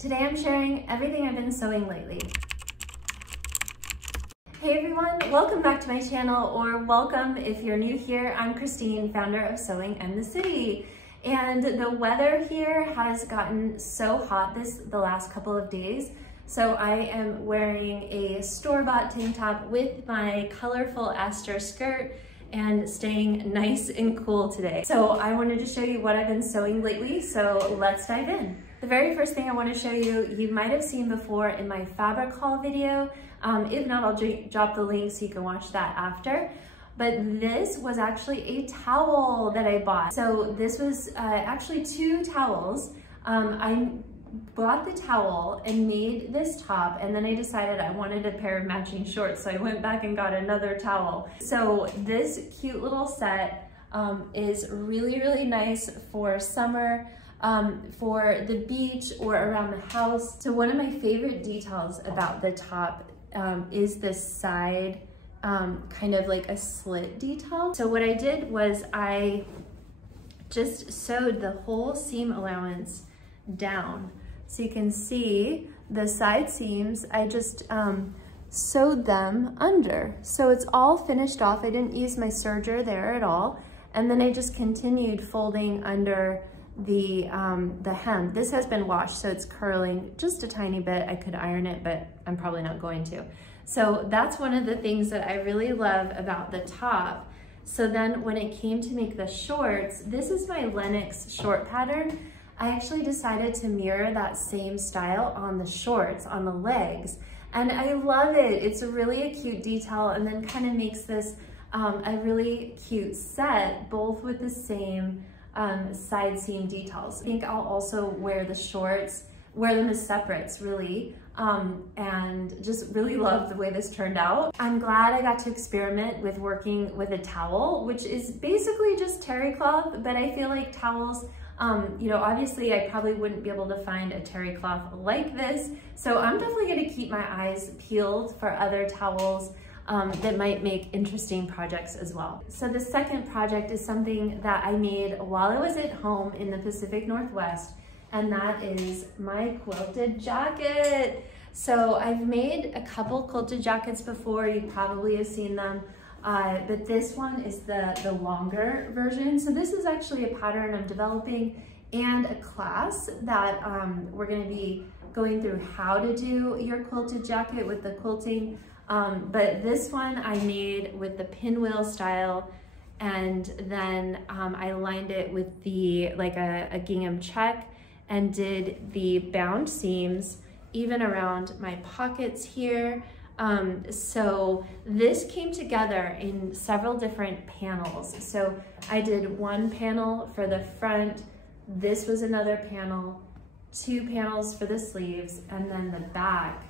Today I'm sharing everything I've been sewing lately. Hey everyone, welcome back to my channel, or welcome if you're new here. I'm Christine, founder of Sewing and the City. And the weather here has gotten so hot the last couple of days. So I am wearing a store-bought tank top with my colorful Aster skirt and staying nice and cool today. So I wanted to show you what I've been sewing lately, so let's dive in. The very first thing I want to show you, you might have seen before in my fabric haul video. If not, I'll drop the link so you can watch that after. But this was actually a towel that I bought. So this was actually two towels. I bought the towel and made this top, and then I decided I wanted a pair of matching shorts, so I went back and got another towel. So this cute little set is really, really nice for summer, for the beach or around the house. So one of my favorite details about the top is this side kind of like a slit detail. So what I did was I just sewed the whole seam allowance down. So you can see the side seams, I just sewed them under. So it's all finished off. I didn't use my serger there at all. And then I just continued folding under the hem. This has been washed, so it's curling just a tiny bit. I could iron it, but I'm probably not going to. So that's one of the things that I really love about the top. So then when it came to make the shorts, this is my Lennox short pattern. I actually decided to mirror that same style on the shorts, on the legs. And I love it. It's really a cute detail, and then kind of makes this a really cute set, both with the same side seam details. I think I'll also wear the shorts, wear them as separates really, and just really love the way this turned out. I'm glad I got to experiment with working with a towel, which is basically just terry cloth, but I feel like towels, you know, obviously I probably wouldn't be able to find a terry cloth like this, so I'm definitely gonna keep my eyes peeled for other towels that might make interesting projects as well. So the second project is something that I made while I was at home in the Pacific Northwest, and that is my quilted jacket. So I've made a couple quilted jackets before, you probably have seen them, but this one is the longer version. So this is actually a pattern I'm developing and a class that we're gonna be going through how to do your quilted jacket with the quilting. But this one I made with the pinwheel style, and then I lined it with like a gingham check and did the bound seams even around my pockets here. So this came together in several different panels. So I did one panel for the front, this was another panel, two panels for the sleeves, and then the back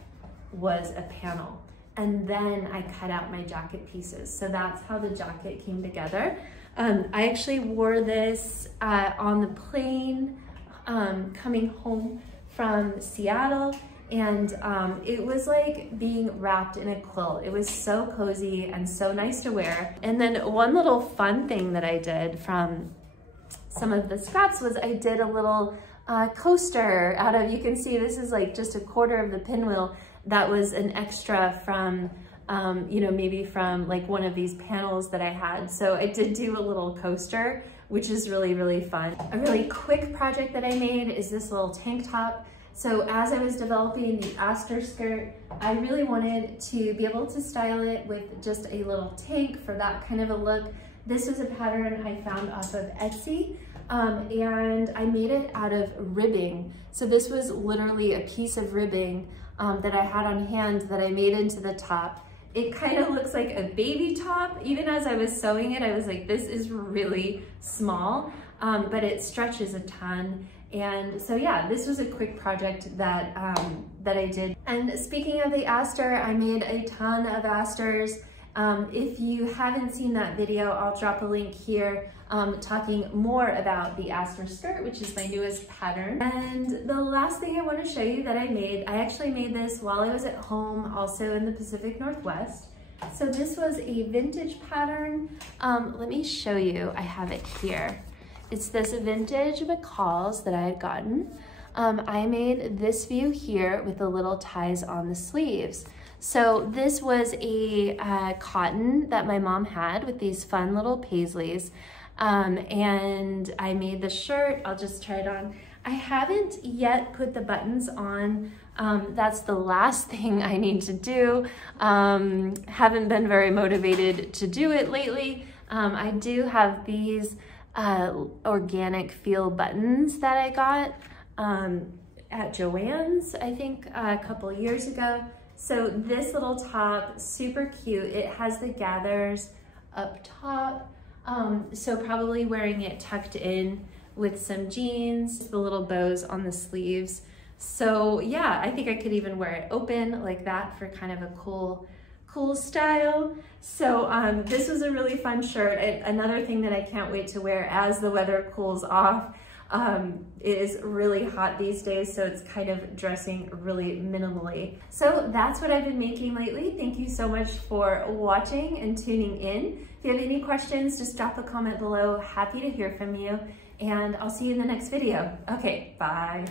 was a panel. And then I cut out my jacket pieces. So that's how the jacket came together. I actually wore this on the plane coming home from Seattle, and it was like being wrapped in a quilt. It was so cozy and so nice to wear. And then one little fun thing that I did from some of the scraps was I did a little coaster out of, you can see this is like just a quarter of the pinwheel. That was an extra from, you know, maybe from like one of these panels that I had. So I did do a little coaster, which is really, really fun. A really quick project that I made is this little tank top. So as I was developing the Aster skirt, I really wanted to be able to style it with just a little tank for that kind of a look. This was a pattern I found off of Etsy. And I made it out of ribbing. So this was literally a piece of ribbing that I had on hand that I made into the top. It kind of looks like a baby top. Even as I was sewing it, I was like, this is really small, but it stretches a ton. And so yeah, this was a quick project that, that I did. And speaking of the Aster, I made a ton of Asters. If you haven't seen that video, I'll drop a link here talking more about the Aster skirt, which is my newest pattern. And the last thing I want to show you that I made, I actually made this while I was at home, also in the Pacific Northwest. So this was a vintage pattern. Let me show you, I have it here. It's this vintage McCall's that I had gotten. I made this view here with the little ties on the sleeves. So this was a cotton that my mom had with these fun little paisleys. And I made the shirt. I'll just try it on. I haven't yet put the buttons on. That's the last thing I need to do. Haven't been very motivated to do it lately. I do have these organic feel buttons that I got at Joann's, I think a couple years ago. So this little top, super cute. It has the gathers up top. So probably wearing it tucked in with some jeans, the little bows on the sleeves. So yeah, I think I could even wear it open like that for kind of a cool style. So this was a really fun shirt. Another thing that I can't wait to wear as the weather cools off. It is really hot these days, so it's kind of dressing really minimally. So that's what I've been making lately. Thank you so much for watching and tuning in. If you have any questions, just drop a comment below. Happy to hear from you, and I'll see you in the next video. Okay, bye.